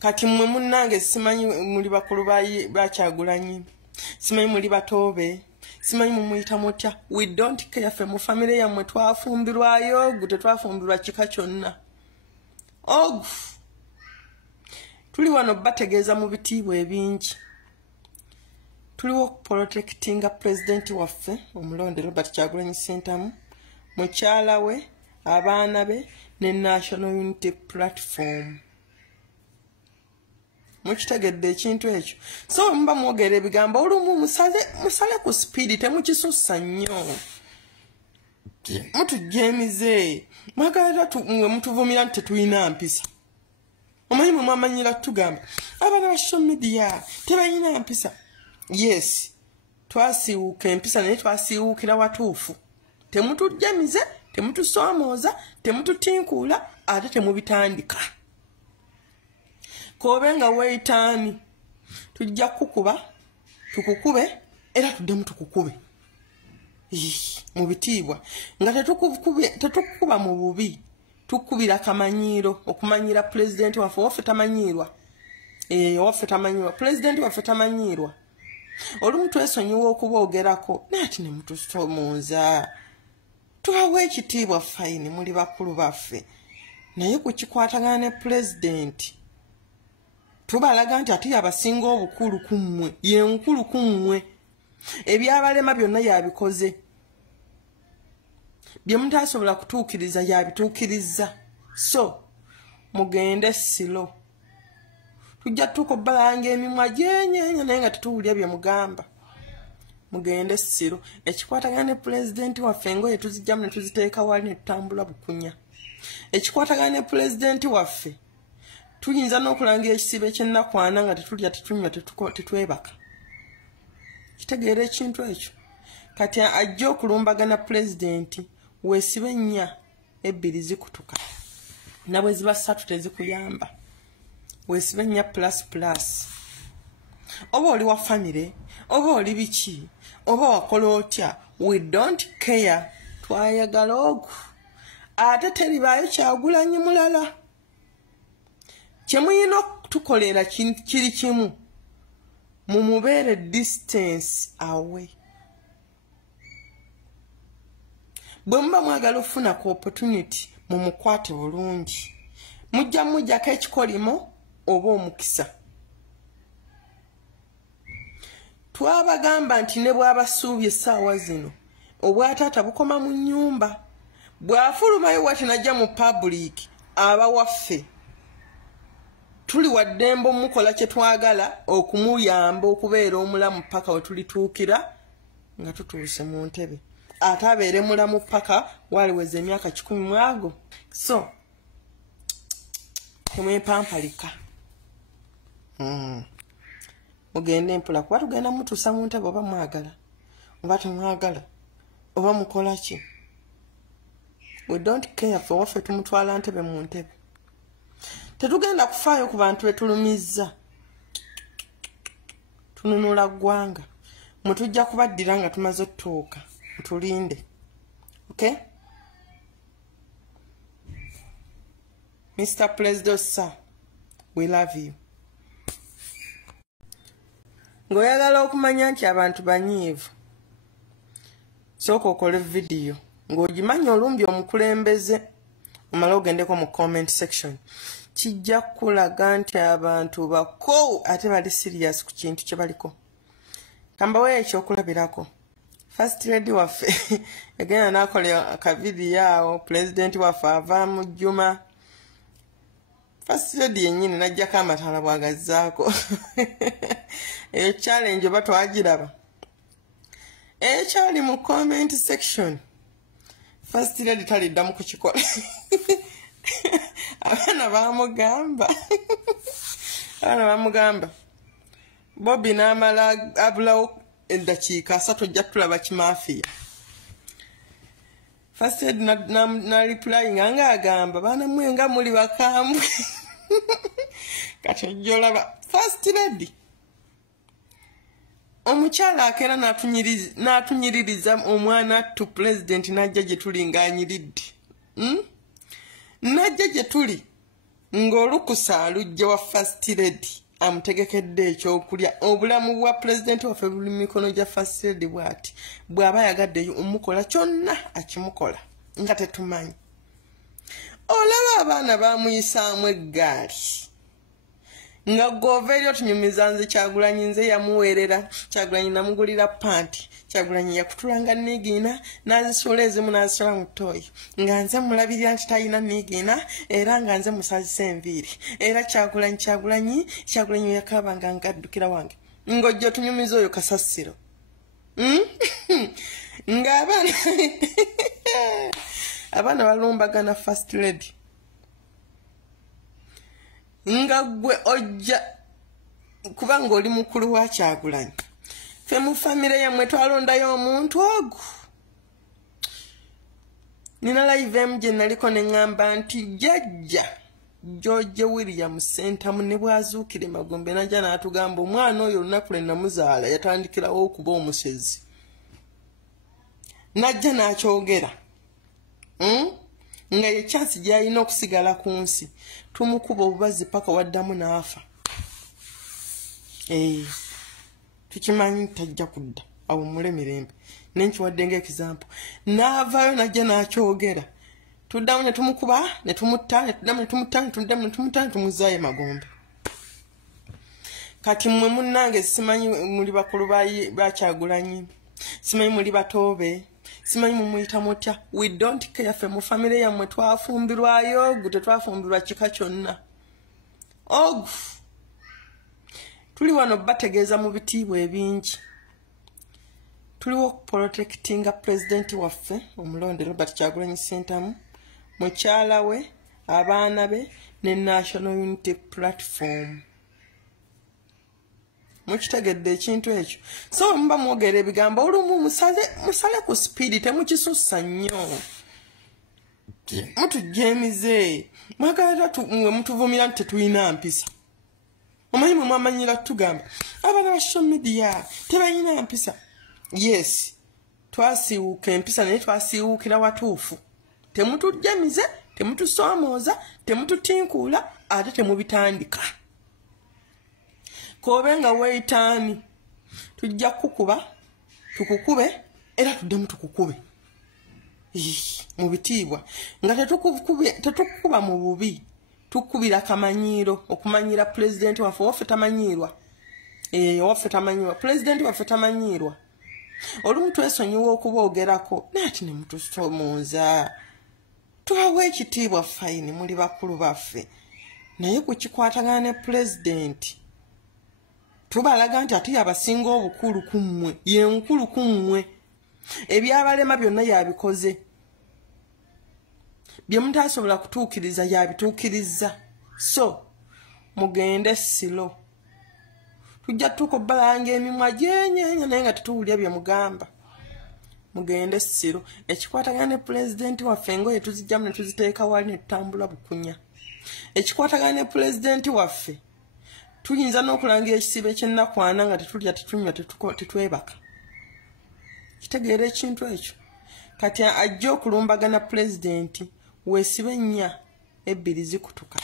kati mmwe munnange simanyi muli bakulu ba Kyagulanyi, simanyi muli batobe, simanyi mumuyita mutya. We don't care fe mu family yammwe twafumbirwayo gute twafumbirwa kika kyonna. Ogu tuli wano bategeeza mu bitiibwa ebingi. Tuliwo protectinga president waffe omulonde Robert Kyagulanyi Ssentamu, mukyala we, abaana be ne National Unity Platform. Mukitegedde ekintu ekyo. So mba mwogera ebigambo olumu musale ku speed temukisussa nnyo. Mutujemize. Mwagala mwe mutuvumira nti tetulina mpisa. Omanyi mwe mwamanyira tugamba abaana ba social media tebalina mpisa. Yes. Twasiwuka empisa naye twasiwukira watuufu. Temutujemize, temutusomooza, temututinkuula ate temubitandika. Kobenga weitani tujja kukuba tukukube era tuddemu tukukube mu bitiibwa nga tetukuba mu bubi tukubira kamanyiro okumanyira president waffe waffe tamanyirwa waffe tamanyirwa president waffe tamanyirwa olumu twesonyiwa okuboogerako nati ne mutusomooza tubawe ekitiibwa fine muli bakulu baffe naye kukikwatagana ne president tubalaga nti ati abasinga obukulu kummwe ye nkulu kummwe ebyabalema byonna yabikoze bye mutasobola kutuukiriza yabituukiriza so mugende silo tujja tukobalanga emimwa gyenyeenya naye nga tetuwulya bye mugamba mugende silo ekikwatagana ne president waffe engoye tuzijjamu ne tuziteeka wali ne tutambula bukunya ekikwatagana ne president waffe tuyinza n'okulangira ekisibe ky'ennakwana nga tetulya tetunywa tetwebaka kitegeera ekintu ekyo kati ajja okulumbagana pulezidenti weesibe nnya ebbiri zikutuka nabwe ziba ssatu tezikuyamba weesibe nnya plus oba oli wa famire oba oli biki oba wakola otya we don't care twayagala ogu ate teribaayo Kyagulanyi mulala kyemuyina okutukolera kiri kimu mumubeere distance away bwe muba mwagala okufuna ku opportunity mumukwate bulungi mujjako ekikolimo oba omukisa twabagamba nti ne bw'abasuubye essaawa zino obwataata bukoma mu nnyumba bw'afulumayo wati najja mu public aba waffe tuli waddembe omukola kye twagala okumuyamba okubeera omulamu paka we tulituukira nga tutuuse mu ntebe ate abeere mulamu paka waliweza emyaka 10 mwago so temwepampalika mugende mpula kuba tugenda mutuusa mu ntebe oba mwagala oba temwagala oba mukola ki we don't care for waffe tumutwala ntebe mu ntebe tetugenda kufaayo ku bantu betulumizza tununula ggwanga mutujja kubaddira nga tumaze otuuka mutulinde okay Mr. President sir we love you ngoyagala okumanya nti abantu banyiivu sooka okole video ng'ogimanya olumbi omukulembeze omala ogendeko mu comment section kijja kulaga nti abantu bako ate bali serious ku kintu kye baliko kambawe ekyokulabirako first lady waffe yagenda n'akola akavidiyo awo president waffe ava mu jjuma first lady yennyini n'ajjako amataala bwagazzaako eyo challenge oba twagiraba ekyali mu comment section first lady taliddamu kukikola abaana bamugamba Bobby n'amala abulawo eddakiika 3 ojja tulaba kimafiya first lady na replying nga agamba baana mwenga muli bakambwe kati ojja olaba first lady omukyala akeera n'atunyiririza omwana tu president n'ajja gye tuli ng'anyiridde n'ajja gye tuli ng'olukusa alujja wa First Lady amutegekedde ekyokulya obulamu bwa President waffe buli mikono gya First Lady bw'ati bw'aba yagadde omukola kyonna akimukola nga tetumanyi. Olaba abaana bamuyisaamu eggaali nga goveryo tunyumiza nze Kyagulanyi nze yamuweerera Kyagulanyi namugulira panti Kyagulanyi yakutulanga nigiina nazisula ezimu nazisula mu ttooyi nga nze mulabirira nti talina nigiina era nga nze musazisa enviiri era Kyagulanyi yakabanga ngaddukira wange ng'ojja tunyumiza oyo kasasiro ng'abaana abaana balumbagana First Lady nga gwe ojja kubanga oli mukulu wa Kyagulanyi fe mu famire yammwe twalondayo omuntu ogwo. Nina live gye naliko ne ngamba nti jjajja George William Sentamu ne bwazuukire Magombe najja n'atugamba omwana oyo olunaku lwe namuzaala yatandikirawo okuba omusezi najja n'akyogera nga ye chance gy'alina okusigala ku nsi tumukuba obubazi paka waddamu n'afa. Tukimanyi tajja kudda awo mule mirembe nenkiwadde ng'ekizampo n'avaayo najja n'akyogera tuddamu ne tumukuba ne tumutta ne tumuzaayo Magombe. Kati mmwe munnange simanyi muli bakulu ba Kyagulanyi simanyi muli batoobe simanyi mumuyita mutya we don't care fe mu family yammwe twafumbirwayo ogu tetwafumbirwa kika kyonna ogu tuli wano bategeeza mu bitiibwa ebingi tuliwo protectinga president waffe omulonde Robert Kyagulanyi Ssentamu mukyala we abaana be ne National Unity Platform. Mukitegedde ekintu ekyo so mba mwogera ebigambo olumu musale ku speed temukisussa nnyo mutujemize mwagala mwe mutuvumira nti tetulina mpisa omanyi mwe mwamanyira tugamba abaana ba social media tebalina mpisa. Yes twasiiwuuka empisa naye twasiiwuukira watuufu temutujemize temutusoomooza temututinkuula ate temubitandika kobenga weitaani tujja kukuba tukukube era tuddemu tukukube mu bitiibwa nga tetukuba mu bubi tukubira kamanyiiro okumanyira president waffe tamanyirwa waffe tamanyirwa president waffe tamanyirwa olumu twesonyiwa okuboogerako naati ne mutusomooza tubawe ekitiibwa fayini muli bakulu baffe naye kukikwatagana ne president tubalaga nti ate yabasinga obukulu ku mmwe ye nkulu ku mmwe ebyabalema byonna yabikoze bye mutasobola kutuukiriza yabituukiriza so mugende silo tujja tukobalanga emimwa gyenyenya naye nga tetuwulya bye mugamba mugende silo ekikwatagana ne president waffe engoye tuzijjamu ne tuziteeka wali ne tutambula bukunya ekikwatagana ne president waffe tuyinza n'okulanga ekisibo ekyennakwana nga tetulya tetunywa tetwebaka kitegeera ekintu ekyo kati ajja okulumbagana president weesibe nnya ebbiri zikutuka